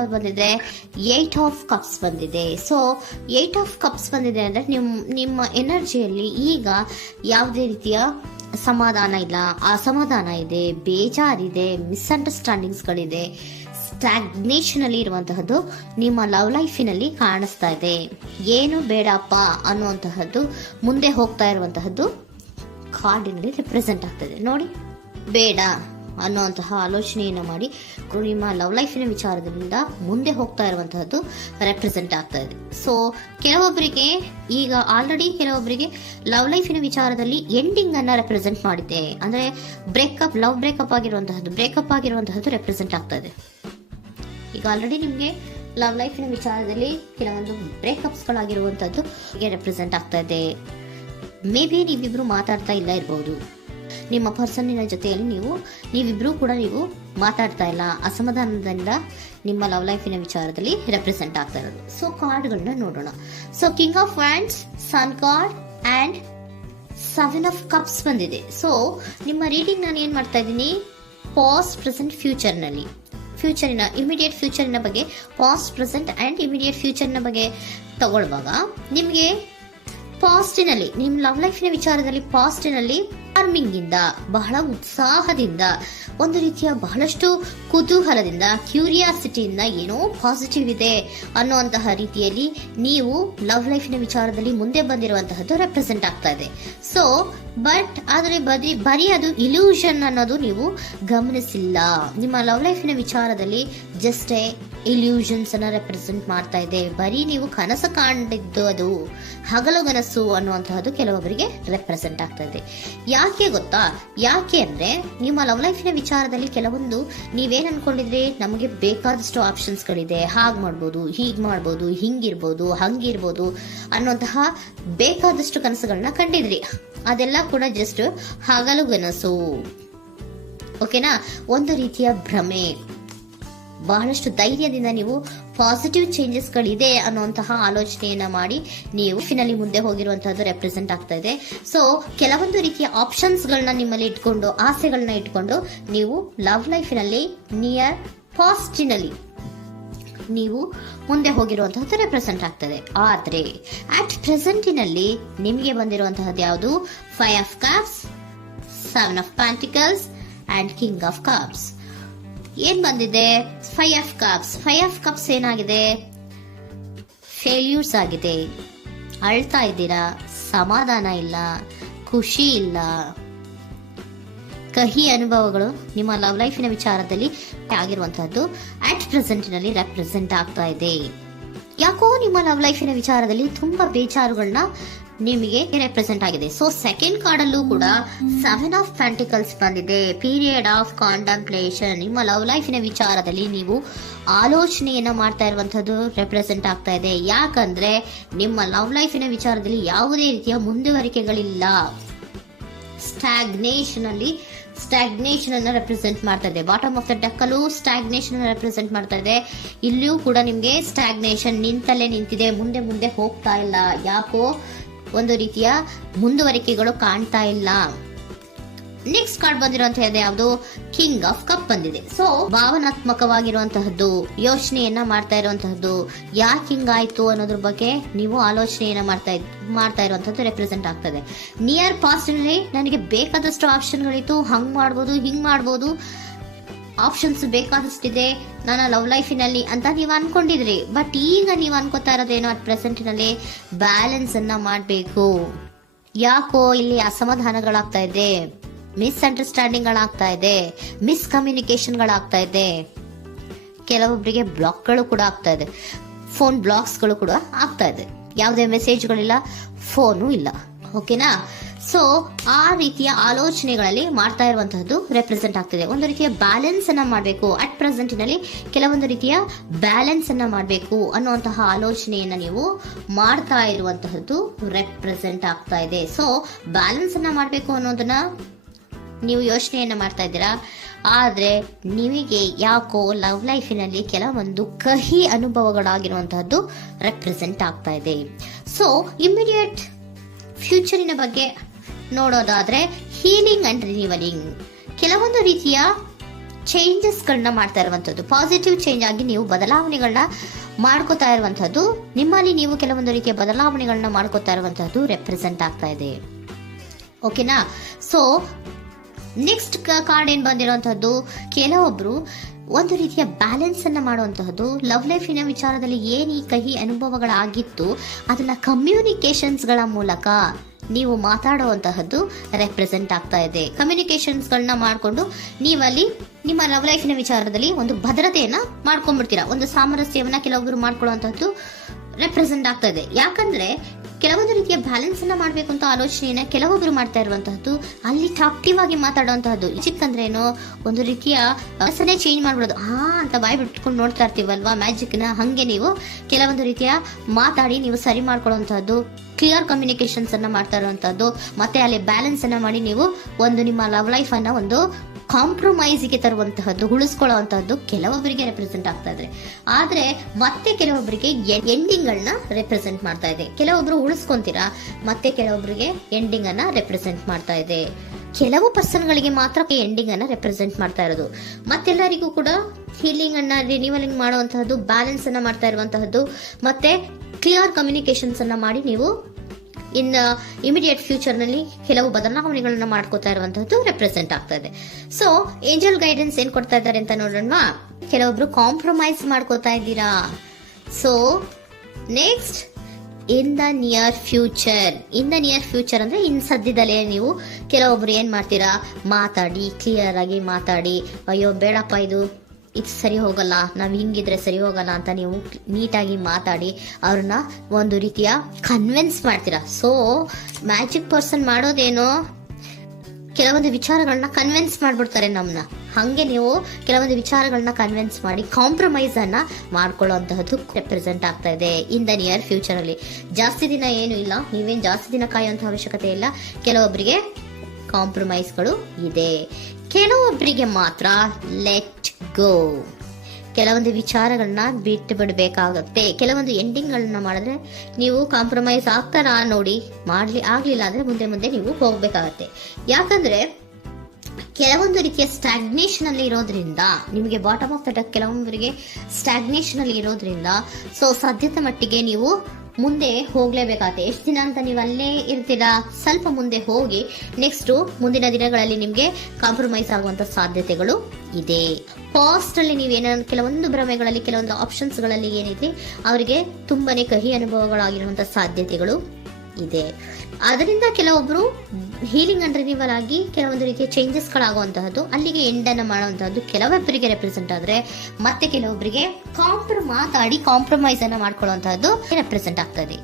ಯಾವ್ದು ಬಂದಿದೆ? 8 of cups ಬಂದಿದೆ. ಸೊ 8 ಆಫ್ ಕಪ್ಸ್ ಬಂದಿದೆ ಅಂದ್ರೆ ನಿಮ್ಮ ಎನರ್ಜಿಯಲ್ಲಿ ಈಗ ಯಾವುದೇ ರೀತಿಯ ಸಮಾಧಾನ ಇಲ್ಲ, ಅಸಮಾಧಾನ ಇದೆ, ಬೇಜಾರಿದೆ, ಮಿಸ್ಅಂಡರ್ಸ್ಟ್ಯಾಂಡಿಂಗ್ಸ್ಗಳಿದೆ, ಸ್ಟಾಗ್ನೇಷನ್ ಅಲ್ಲಿ ಇರುವಂತಹದ್ದು ನಿಮ್ಮ ಲವ್ ಲೈಫಿನಲ್ಲಿ ಕಾಣಿಸ್ತಾ ಇದೆ. ಏನು ಬೇಡಪ್ಪ ಅನ್ನುವಂತಹದ್ದು ಮುಂದೆ ಹೋಗ್ತಾ ಇರುವಂತಹದ್ದು ಕಾರ್ಡಿನಲ್ಲಿ ರೆಪ್ರೆಸೆಂಟ್ ಆಗ್ತದೆ. ನೋಡಿ, ಬೇಡ ಅನ್ನುವಂತಹ ಆಲೋಚನೆಯನ್ನು ಮಾಡಿ ನಿಮ್ಮ ಲವ್ ಲೈಫಿನ ವಿಚಾರದಿಂದ ಮುಂದೆ ಹೋಗ್ತಾ ಇರುವಂತಹದ್ದು ರೆಪ್ರೆಸೆಂಟ್ ಆಗ್ತಾ ಇದೆ. ಸೊ ಕೆಲವೊಬ್ಬರಿಗೆ ಈಗ ಆಲ್ರೆಡಿ ಕೆಲವೊಬ್ಬರಿಗೆ ಲವ್ ಲೈಫಿನ ವಿಚಾರದಲ್ಲಿ ಎಂಡಿಂಗ್ ಅನ್ನ ರೆಪ್ರೆಸೆಂಟ್ ಮಾಡಿದೆ. ಅಂದ್ರೆ ಲವ್ ಬ್ರೇಕಪ್ ಆಗಿರುವಂತಹದ್ದು ರೆಪ್ರೆಸೆಂಟ್ ಆಗ್ತಾ ಇದೆ. ಈಗ ಆಲ್ರೆಡಿ ನಿಮ್ಗೆ ಲವ್ ಲೈಫಿನ ವಿಚಾರದಲ್ಲಿ ಕೆಲವೊಂದು ಬ್ರೇಕಪ್ಸ್ ಗಳಾಗಿರುವಂತಹದ್ದು ರೆಪ್ರೆಸೆಂಟ್ ಆಗ್ತಾ ಇದೆ. ಮೇ ಬಿ ನೀವಿಬ್ರು ಮಾತಾಡ್ತಾ ಇಲ್ಲ ಇರಬಹುದು, ನಿಮ್ಮ ಪರ್ಸನ್ನಿನ ಜೊತೆಯಲ್ಲಿ ನೀವಿಬ್ರು ಕೂಡ ಮಾತಾಡ್ತಾ ಇಲ್ಲ, ಅಸಮಾಧಾನದಿಂದ ನಿಮ್ಮ ಲವ್ ಲೈಫಿನ ವಿಚಾರದಲ್ಲಿ ರೆಪ್ರೆಸೆಂಟ್ ಆಗ್ತಾ ಇರೋದು. ಸೊ ಕಾರ್ಡ್ಗಳನ್ನ ನೋಡೋಣ. So king of wands, sun card and 7 of cups ಬಂದಿದೆ. ಸೊ ನಿಮ್ಮ ರೀಡಿಂಗ್ ನಾನು ಏನ್ ಮಾಡ್ತಾ ಇದ್ದೀನಿ, ಪಾಸ್ಟ್, ಪ್ರೆಸೆಂಟ್, ಫ್ಯೂಚರಿನ ಇಮಿಡಿಯೇಟ್ ಫ್ಯೂಚರಿನ ಬಗ್ಗೆ, ಪಾಸ್ಟ್, ಪ್ರೆಸೆಂಟ್ ಅಂಡ್ ಇಮಿಡಿಯೇಟ್ ಫ್ಯೂಚರ್ನ ಬಗ್ಗೆ ತಗೊಳ್ಳುವಾಗ ನಿಮಗೆ ಪಾಸ್ಟಿನಲ್ಲಿ ನಿಮ್ಮ ಲವ್ ಲೈಫಿನ ವಿಚಾರದಲ್ಲಿ ಪಾಸ್ಟಿನಲ್ಲಿ ಚಾರ್ಮಿಂಗ್ ಇಂದ, ಬಹಳ ಉತ್ಸಾಹದಿಂದ, ಒಂದು ರೀತಿಯ ಬಹಳಷ್ಟು ಕುತೂಹಲದಿಂದ, ಕ್ಯೂರಿಯಾಸಿಟಿಯಿಂದ ಏನೋ ಪಾಸಿಟಿವ್ ಇದೆ ಅನ್ನುವಂತಹ ರೀತಿಯಲ್ಲಿ ನೀವು ಲವ್ ಲೈಫಿನ ವಿಚಾರದಲ್ಲಿ ಮುಂದೆ ಬಂದಿರುವಂತಹದ್ದು ರೆಪ್ರೆಸೆಂಟ್ ಆಗ್ತಾ ಇದೆ. ಸೊ ಆದರೆ ಬರೀ ಅದು ಇಲ್ಯೂಷನ್ ಅನ್ನೋದು ನೀವು ಗಮನಿಸಿಲ್ಲ. ನಿಮ್ಮ ಲವ್ ಲೈಫಿನ ವಿಚಾರದಲ್ಲಿ ಜಸ್ಟ್ ಇಲ್ಯೂಷನ್ಸ್ ಅನ್ನ ರೆಪ್ರೆಸೆಂಟ್ ಮಾಡ್ತಾ ಇದೆ. ಬರೀ ನೀವು ಕನಸು ಕಾಣಿದ್ದು ಅದು ಹಗಲುಗನಸು ಅನ್ನುವಂತಹದ್ದು ಕೆಲವೊಬ್ಬರಿಗೆ ರೆಪ್ರೆಸೆಂಟ್ ಆಗ್ತಾ ಇದೆ. ಯಾಕೆ ಗೊತ್ತಾ? ಯಾಕೆ ಅಂದ್ರೆ ನಿಮ್ಮ ಲವ್ ಲೈಫಿನ ವಿಚಾರದಲ್ಲಿ ಕೆಲವೊಂದು ನೀವೇನ್ ಅನ್ಕೊಂಡಿದ್ರೆ, ನಮಗೆ ಬೇಕಾದಷ್ಟು ಆಪ್ಷನ್ಸ್ ಗಳಿದೆ, ಹಾಗ್ ಮಾಡ್ಬೋದು, ಹೀಗ್ ಮಾಡ್ಬೋದು, ಹಿಂಗಿರ್ಬೋದು, ಹಂಗಿರ್ಬೋದು ಅನ್ನುವಂತಹ ಬೇಕಾದಷ್ಟು ಕನಸುಗಳನ್ನ ಕಂಡಿದ್ರಿ. ಅದೆಲ್ಲ ಕೂಡ ಜಸ್ಟ್ ಹಗಲುಗನಸು. ಓಕೆನಾ? ಒಂದು ರೀತಿಯ ಭ್ರಮೆ. ಬಹಳಷ್ಟು ಧೈರ್ಯದಿಂದ ನೀವು ಪಾಸಿಟಿವ್ ಚೇಂಜಸ್ ಗಳಿದೆ ಅನ್ನುವಂತಹ ಆಲೋಚನೆಯನ್ನ ಮಾಡಿ ನೀವು ಫಿನಲ್ಲಿ ಮುಂದೆ ಹೋಗಿರುವಂತಹದ್ದು ರೆಪ್ರೆಸೆಂಟ್ ಆಗ್ತಾ ಇದೆ. ಸೊ ಕೆಲವೊಂದು ರೀತಿಯ ಆಪ್ಷನ್ಸ್ ಗಳನ್ನ ನಿಮ್ಮಲ್ಲಿ ಇಟ್ಕೊಂಡು, ಆಸೆಗಳನ್ನ ಇಟ್ಕೊಂಡು ನೀವು ಲವ್ ಲೈಫಿನಲ್ಲಿ ನಿಯರ್ ಪಾಸ್ಟಿನಲ್ಲಿ ನೀವು ಮುಂದೆ ಹೋಗಿರುವಂತಹದ್ದು ರೆಪ್ರೆಸೆಂಟ್ ಆಗ್ತದೆ. ಆದ್ರೆ ಅಟ್ ಪ್ರೆಸೆಂಟಿನಲ್ಲಿ ನಿಮಗೆ ಬಂದಿರುವಂತಹದ್ದು ಯಾವುದು? 5 of cups, 7 of pentacles and king of cups. ಏನ್ ಬಂದಿದೆ? 5 ಆಫ್ ಕಪ್ಸ್. 5 ಆಫ್ ಕಪ್ಸ್ ಏನಾಗಿದೆ? ಫೇಲ್ಯೂರ್ಸ್ ಆಗಿದೆ, ಅಳ್ತಾ ಇದ್ದೀರಾ, ಸಮಾಧಾನ ಇಲ್ಲ, ಖುಷಿ ಇಲ್ಲ, ಕಹಿ ಅನುಭವಗಳು ನಿಮ್ಮ ಲವ್ ಲೈಫಿನ ವಿಚಾರದಲ್ಲಿ ಆಗಿರುವಂತಹದ್ದು ಅಟ್ ಪ್ರೆಸೆಂಟಿನಲ್ಲಿ ರೆಪ್ರೆಸೆಂಟ್ ಆಗ್ತಾ ಇದೆ. ಯಾಕೋ ನಿಮ್ಮ ಲವ್ ಲೈಫಿನ ವಿಚಾರದಲ್ಲಿ ತುಂಬಾ ಬೇಜಾರುಗಳನ್ನ ನಿಮಗೆ ರೆಪ್ರೆಸೆಂಟ್ ಆಗಿದೆ. ಸೊ ಸೆಕೆಂಡ್ ಕಾರ್ಡ್ ಅಲ್ಲೂ ಕೂಡ 7 ಆಫ್ ಪ್ಯಾಂಟಿಕಲ್ಸ್ ಬಂದಿದೆ. Period of contemplation. ನಿಮ್ಮ ಲವ್ ಲೈಫಿನ ವಿಚಾರದಲ್ಲಿ ನೀವು ಆಲೋಚನೆಯನ್ನ ಮಾಡ್ತಾ ಇರುವಂತದ್ದು ರೆಪ್ರೆಸೆಂಟ್ ಆಗ್ತಾ ಇದೆ. ಯಾಕಂದ್ರೆ ನಿಮ್ಮ ಲವ್ ಲೈಫಿನ ವಿಚಾರದಲ್ಲಿ ಯಾವುದೇ ರೀತಿಯ ಮುಂದುವರಿಕೆಗಳಿಲ್ಲ. ಸ್ಟಾಗ್ನೇಷನ್ ಅನ್ನ ರೆಪ್ರೆಸೆಂಟ್ ಮಾಡ್ತಾ ಇದೆ. ಬಾಟಮ್ ಆಫ್ ದ ಡೆಕ್ ಅಲ್ಲೂ ಸ್ಟಾಗ್ನೇಷನ್ ಅನ್ನ ರೆಪ್ರೆಸೆಂಟ್ ಮಾಡ್ತಾ ಇದೆ. ಇಲ್ಲಿಯೂ ಕೂಡ ನಿಮ್ಗೆ ಸ್ಟಾಗ್ನೇಷನ್, ನಿಂತಲ್ಲೇ ನಿಂತಿದೆ, ಮುಂದೆ ಹೋಗ್ತಾ ಇಲ್ಲ. ಯಾಕೋ ಒಂದು ರೀತಿಯ ಮುಂದುವರಿಕೆಗಳು ಕಾಣ್ತಾ ಇಲ್ಲ. ನೆಕ್ಸ್ಟ್ ಕಾರ್ಡ್ ಬಂದಿರುವಂತಹದ್ದು ಯಾವುದು? ಕಿಂಗ್ ಆಫ್ ಕಪ್ ಬಂದಿದೆ. ಸೊ ಭಾವನಾತ್ಮಕವಾಗಿರುವಂತಹದ್ದು, ಯೋಚನೆಯನ್ನ ಮಾಡ್ತಾ ಇರುವಂತಹದ್ದು, ಯಾಕೆ ಹಿಂಗಾಯ್ತು ಅನ್ನೋದ್ರ ಬಗ್ಗೆ ನೀವು ಆಲೋಚನೆಯನ್ನ ಮಾಡ್ತಾ ಇರುವಂತಹದ್ದು ರೆಪ್ರೆಸೆಂಟ್ ಆಗ್ತದೆ. ನಿಯರ್ ಪಾಸ್ಟ್ ನಲ್ಲಿ ನನಗೆ ಬೇಕಾದಷ್ಟು ಆಪ್ಷನ್ಗಳಿತ್ತು, ಹಂಗ್ ಮಾಡ್ಬೋದು, ಹಿಂಗ್ ಮಾಡ್ಬೋದು, ಆಪ್ಷನ್ಸ್ ಬೇಕಾದಷ್ಟಿದೆ ನನ್ನ ಲವ್ ಲೈಫಿನಲ್ಲಿ ಅಂತ ನೀವು ಅನ್ಕೊಂಡಿದ್ರಿ. ಬಟ್ ಈಗ ನೀವು ಅನ್ಕೋತಾ ಇರೋದೇನೋ ಅಟ್ ಪ್ರೆಸೆಂಟಿನಲ್ಲಿ ಬ್ಯಾಲೆನ್ಸ್ ಅನ್ನ ಮಾಡಬೇಕು. ಯಾಕೋ ಇಲ್ಲಿ ಅಸಮಾಧಾನಗಳಾಗ್ತಾ ಇದೆ, ಮಿಸ್ಅಂಡರ್ಸ್ಟ್ಯಾಂಡಿಂಗ್ ಗಳಾಗ್ತಾ ಇದೆ, ಮಿಸ್ಕಮ್ಯುನಿಕೇಶನ್ ಗಳಾಗ್ತಾ ಇದೆ. ಕೆಲವೊಬ್ಬರಿಗೆ ಬ್ಲಾಕ್ಗಳು ಕೂಡ ಆಗ್ತಾ ಇದೆ, ಫೋನ್ ಬ್ಲಾಕ್ಸ್ಗಳು ಕೂಡ ಆಗ್ತಾ ಇದೆ. ಯಾವುದೇ ಮೆಸೇಜ್ಗಳಿಲ್ಲ, ಫೋನು ಇಲ್ಲ. ಓಕೆನಾ? ಸೊ ಆ ರೀತಿಯ ಆಲೋಚನೆಗಳಲ್ಲಿ ಮಾಡ್ತಾ ಇರುವಂತಹದ್ದು ರೆಪ್ರೆಸೆಂಟ್ ಆಗ್ತಿದೆ. ಒಂದು ರೀತಿಯ ಬ್ಯಾಲೆನ್ಸ್ ಅನ್ನ ಮಾಡಬೇಕು. ಅಟ್ ಪ್ರೆಸೆಂಟಿನಲ್ಲಿ ಕೆಲವೊಂದು ರೀತಿಯ ಬ್ಯಾಲೆನ್ಸ್ ಅನ್ನ ಮಾಡಬೇಕು ಅನ್ನುವಂತಹ ಆಲೋಚನೆಯನ್ನ ನೀವು ಮಾಡ್ತಾ ಇರುವಂತಹದ್ದು ರೆಪ್ರೆಸೆಂಟ್ ಆಗ್ತಾ ಇದೆ. ಸೊ ಬ್ಯಾಲೆನ್ಸ್ ಅನ್ನ ಮಾಡಬೇಕು ಅನ್ನೋದನ್ನ ನೀವು ಯೋಚನೆಯನ್ನ ಮಾಡ್ತಾ ಇದ್ದೀರಾ. ಆದ್ರೆ ನಿಮಗೆ ಯಾಕೋ ಲವ್ ಲೈಫಿನಲ್ಲಿ ಕೆಲವೊಂದು ಕಹಿ ಅನುಭವಗಳಾಗಿರುವಂತಹದ್ದು ರೆಪ್ರೆಸೆಂಟ್ ಆಗ್ತಾ ಇದೆ. ಸೊ ಇಮಿಡಿಯೇಟ್ ಫ್ಯೂಚರಿನ ಬಗ್ಗೆ ನೋಡೋದಾದ್ರೆ ಹೀಲಿಂಗ್ ಅಂಡ್ ರಿನಿವಲಿಂಗ್, ಕೆಲವೊಂದು ರೀತಿಯ ಚೇಂಜಸ್ಗಳನ್ನ ಮಾಡ್ತಾ ಇರುವಂತದ್ದು, ಪಾಸಿಟಿವ್ ಚೇಂಜ್ ಆಗಿ ನೀವು ಬದಲಾವಣೆಗಳನ್ನ ಮಾಡ್ಕೋತಾ ಇರುವಂತದ್ದು, ನಿಮ್ಮಲ್ಲಿ ನೀವು ಕೆಲವೊಂದು ರೀತಿಯ ಬದಲಾವಣೆಗಳನ್ನ ಮಾಡ್ಕೋತಾ ಇರುವಂತದ್ದು ರೆಪ್ರೆಸೆಂಟ್ ಆಗ್ತಾ ಇದೆ. ಓಕೆನಾ? ಸೊ ನೆಕ್ಸ್ಟ್ ಕಾರ್ಡ್ ಏನ್ ಬಂದಿರುವಂತದ್ದು, ಕೆಲವೊಬ್ರು ಒಂದು ರೀತಿಯ ಬ್ಯಾಲೆನ್ಸ್ ಅನ್ನ ಮಾಡುವಂತಹದ್ದು, ಲವ್ ಲೈಫಿನ ವಿಚಾರದಲ್ಲಿ ಏನ್ ಈ ಕಹಿ ಅನುಭವಗಳಾಗಿತ್ತು ಅದನ್ನ ಕಮ್ಯುನಿಕೇಶನ್ಸ್ ಗಳ ಮೂಲಕ ನೀವು ಮಾತಾಡುವಂತಹದ್ದು ರೆಪ್ರೆಸೆಂಟ್ ಆಗ್ತಾ ಇದೆ. ಕಮ್ಯುನಿಕೇಶನ್ಸ್ಗಳನ್ನ ಮಾಡಿಕೊಂಡು ನೀವಲ್ಲಿ ನಿಮ್ಮ ಲವ್ ಲೈಫಿನ ವಿಚಾರದಲ್ಲಿ ಒಂದು ಭದ್ರತೆಯನ್ನ ಮಾಡ್ಕೊಂಡ್ಬಿಡ್ತೀರಾ, ಒಂದು ಸಾಮರಸ್ಯವನ್ನ ಕೆಲವೊಬ್ರು ಮಾಡ್ಕೊಳ್ಳುವಂತಹದ್ದು ರೆಪ್ರೆಸೆಂಟ್ ಆಗ್ತಾ ಇದೆ. ಯಾಕಂದ್ರೆ ಕೆಲವೊಂದು ರೀತಿಯ ಬ್ಯಾಲೆನ್ಸ್ ಅನ್ನ ಮಾಡ್ಬೇಕು ಅಂತ ಆಲೋಚನೆಯನ್ನ ಕೆಲವೊಬ್ರು ಮಾಡ್ತಾ ಇರುವಂತಹದ್ದು, ಅಲ್ಲಿ ಟಾಕ್ಟಿವ್ ಆಗಿ ಮಾತಾಡುವಂತಹದ್ದು. ಚಿಕ್ಕಂದ್ರೆ ಏನೋ ಒಂದು ರೀತಿಯ ಹೆಸರೇ ಚೇಂಜ್ ಮಾಡ್ಬಿಡೋದು, ಅಂತ ಬಾಯ್ ಬಿಟ್ಕೊಂಡು ನೋಡ್ತಾ ಇರ್ತೀವಲ್ವಾ ಮ್ಯಾಜಿಕ್ ನ, ಹಂಗೆ ನೀವು ಕೆಲವೊಂದು ರೀತಿಯ ಮಾತಾಡಿ ನೀವು ಸರಿ ಮಾಡ್ಕೊಳ್ಳುವಂತಹದ್ದು, ಕ್ಲಿಯರ್ ಕಮ್ಯುನಿಕೇಶನ್ಸ್ ಅನ್ನ ಮಾಡ್ತಾ ಇರುವಂತಹದ್ದು, ಮತ್ತೆ ಅಲ್ಲಿ ಬ್ಯಾಲೆನ್ಸ್ ಅನ್ನ ಮಾಡಿ ನೀವು ಒಂದು ನಿಮ್ಮ ಲವ್ ಲೈಫ್ ಅನ್ನ ಒಂದು ಕಾಂಪ್ರಮೈಸ್ಗೆ ತರುವಂತಹದ್ದು, ಉಳಿಸ್ಕೊಳ್ಳುವಂತಹದ್ದು ಕೆಲವೊಬ್ಬರಿಗೆ ರೆಪ್ರೆಸೆಂಟ್ ಆಗ್ತಾ ಇದೆ. ಆದ್ರೆ ಮತ್ತೆ ಕೆಲವೊಬ್ಬರಿಗೆ ಎಂಡಿಂಗ್ ಗಳನ್ನ ರೆಪ್ರೆಸೆಂಟ್ ಮಾಡ್ತಾ ಇದೆ. ಕೆಲವೊಬ್ರು ಉಳಿಸ್ಕೊಂತೀರಾ, ಮತ್ತೆ ಕೆಲವೊಬ್ಬರಿಗೆ ಎಂಡಿಂಗ್ ಅನ್ನ ರೆಪ್ರೆಸೆಂಟ್ ಮಾಡ್ತಾ ಇದೆ. ಕೆಲವು ಪರ್ಸನ್ ಗಳಿಗೆ ಮಾತ್ರ ಎಂಡಿಂಗ್ ಅನ್ನ ರೆಪ್ರೆಸೆಂಟ್ ಮಾಡ್ತಾ ಇರೋದು, ಮತ್ತೆಲ್ಲರಿಗೂ ಕೂಡ ಹೀಲಿಂಗ್ ಅನ್ನ ರಿನಿವಲಿಂಗ್ ಮಾಡುವಂತಹದ್ದು, ಬ್ಯಾಲೆನ್ಸ್ ಅನ್ನ ಮಾಡ್ತಾ ಇರುವಂತಹದ್ದು, ಮತ್ತೆ ಕ್ಲಿಯರ್ ಕಮ್ಯುನಿಕೇಶನ್ಸ್ ಅನ್ನ ಮಾಡಿ ನೀವು ಇನ್ ಇಮಿಡಿಯೇಟ್ ಫ್ಯೂಚರ್ ನಲ್ಲಿ ಕೆಲವು ಬದಲಾವಣೆಗಳನ್ನ ಮಾಡ್ಕೋತಾ ಇರುವಂತಹದ್ದು ರೆಪ್ರೆಸೆಂಟ್ ಆಗ್ತಾ ಇದೆ. ಸೊ ಏಂಜಲ್ ಗೈಡೆನ್ಸ್ ಏನ್ ಕೊಡ್ತಾ ಇದ್ದಾರೆ ಅಂತ ನೋಡೋಣ. ಕೆಲವೊಬ್ರು ಕಾಂಪ್ರಮೈಸ್ ಮಾಡ್ಕೋತಾ ಇದ್ದೀರಾ. So next, in the near future ಅಂದ್ರೆ ಇನ್ ಸದ್ಯದಲ್ಲೇ ನೀವು ಕೆಲವೊಬ್ರು ಏನ್ ಮಾಡ್ತೀರಾ, ಮಾತಾಡಿ ಕ್ಲಿಯರ್ ಆಗಿ ಮಾತಾಡಿ, ಅಯ್ಯೋ ಬೇಡಪ್ಪ ಇದು ಸರಿ ಹೋಗಲ್ಲ, ನಾವ್ ಹಿಂಗಿದ್ರೆ ಸರಿ ಹೋಗಲ್ಲ ಅಂತ ನೀವು ನೀಟಾಗಿ ಮಾತಾಡಿ ಅವ್ರನ್ನ ಒಂದು ರೀತಿಯ ಕನ್ವಿನ್ಸ್ ಮಾಡ್ತೀರಾ. ಸೊ ಮ್ಯಾಜಿಕ್ ಪರ್ಸನ್ ಮಾಡೋದೇನೋ ಕೆಲವೊಂದು ವಿಚಾರಗಳನ್ನ ಕನ್ವಿನ್ಸ್ ಮಾಡ್ಬಿಡ್ತಾರೆ ನಮ್ಮನ್ನ, ಹಂಗೆ ನೀವು ಕೆಲವೊಂದು ವಿಚಾರಗಳನ್ನ ಕನ್ವಿನ್ಸ್ ಮಾಡಿ ಕಾಂಪ್ರಮೈಸ್ ಅನ್ನ ಮಾಡ್ಕೊಳ್ಳುವಂತಹದ್ದು ರೆಪ್ರೆಸೆಂಟ್ ಆಗ್ತಾ ಇದೆ ಇನ್ ದ ನಿಯರ್ ಫ್ಯೂಚರ್ ಅಲ್ಲಿ. ಜಾಸ್ತಿ ದಿನ ಏನು ಇಲ್ಲ, ನೀವೇನ್ ಜಾಸ್ತಿ ದಿನ ಕಾಯುವಂತ ಅವಶ್ಯಕತೆ ಇಲ್ಲ. ಕೆಲವೊಬ್ಬರಿಗೆ ಕಾಂಪ್ರಮೈಸ್ಗಳು ಇದೆ, ಕೆಲವೊಬ್ಬರಿಗೆ ಮಾತ್ರ ಲೆಟ್ ಗೋ, ಕೆಲವೊಂದು ವಿಚಾರಗಳನ್ನ ಬಿಟ್ಟು ಬಿಡಬೇಕಾಗತ್ತೆ. ಕೆಲವೊಂದು ಎಂಡಿಂಗ್ ಗಳನ್ನ ಮಾಡಿದ್ರೆ ನೀವು ಕಾಂಪ್ರಮೈಸ್ ಆಗ್ತಾರಾ ನೋಡಿ, ಆಗ್ಲಿಲ್ಲ ಅಂದ್ರೆ ಮುಂದೆ ನೀವು ಹೋಗ್ಬೇಕಾಗತ್ತೆ. ಯಾಕಂದ್ರೆ ಕೆಲವೊಂದು ರೀತಿಯ ಸ್ಟಾಗ್ನೇಷನ್ ಅಲ್ಲಿ ಇರೋದ್ರಿಂದ, ನಿಮಗೆ ಬಾಟಮ್ ಆಫ್ ದ ಡಕ್ ಕೆಲವೊಬ್ಬರಿಗೆ ಸ್ಟಾಗ್ನೇಷನ್ ಅಲ್ಲಿ ಇರೋದ್ರಿಂದ, ಸೊ ಸಾಧ್ಯತೆ ಮಟ್ಟಿಗೆ ನೀವು ಮುಂದೆ ಹೋಗ್ಲೇಬೇಕಾಗತ್ತೆ. ಎಷ್ಟು ದಿನ ಅಂತ ನೀವು ಅಲ್ಲೇ ಇರ್ತೀರಾ, ಸ್ವಲ್ಪ ಮುಂದೆ ಹೋಗಿ ನೆಕ್ಸ್ಟ್ ಮುಂದಿನ ದಿನಗಳಲ್ಲಿ ನಿಮ್ಗೆ ಕಾಂಪ್ರಮೈಸ್ ಆಗುವಂತ ಸಾಧ್ಯತೆಗಳು ಇದೆ. ಪಾಸ್ಟ್ ಅಲ್ಲಿ ನೀವೇನಾದ್ರು ಕೆಲವೊಂದು ಭ್ರಮೆಗಳಲ್ಲಿ, ಕೆಲವೊಂದು ಆಪ್ಷನ್ಸ್ ಗಳಲ್ಲಿ ಏನಿದೆ ಅವರಿಗೆ ತುಂಬಾನೇ ಕಹಿ ಅನುಭವಗಳಾಗಿರುವಂತಹ ಸಾಧ್ಯತೆಗಳು ಇದೆ. ಅದರಿಂದ ಕೆಲವೊಬ್ರು ಹೀಲಿಂಗ್ ಅಂಡ್ ರಿನಿವಲ್ ಆಗಿ ಕೆಲವೊಂದು ರೀತಿಯ ಚೇಂಜಸ್ ಗಳಾಗುವಂತಹದ್ದು, ಅಲ್ಲಿಗೆ ಎಂಡ್ ಅನ್ನ ಮಾಡುವಂತಹದ್ದು ಕೆಲವೊಬ್ಬರಿಗೆ ರೆಪ್ರೆಸೆಂಟ್ ಆದ್ರೆ, ಮತ್ತೆ ಕೆಲವೊಬ್ಬರಿಗೆ ಮಾತಾಡಿ ಕಾಂಪ್ರಮೈಸ್ ಅನ್ನ ಮಾಡ್ಕೊಳ್ಳುವಂತಹದ್ದು ರೆಪ್ರೆಸೆಂಟ್ ಆಗ್ತದೆ.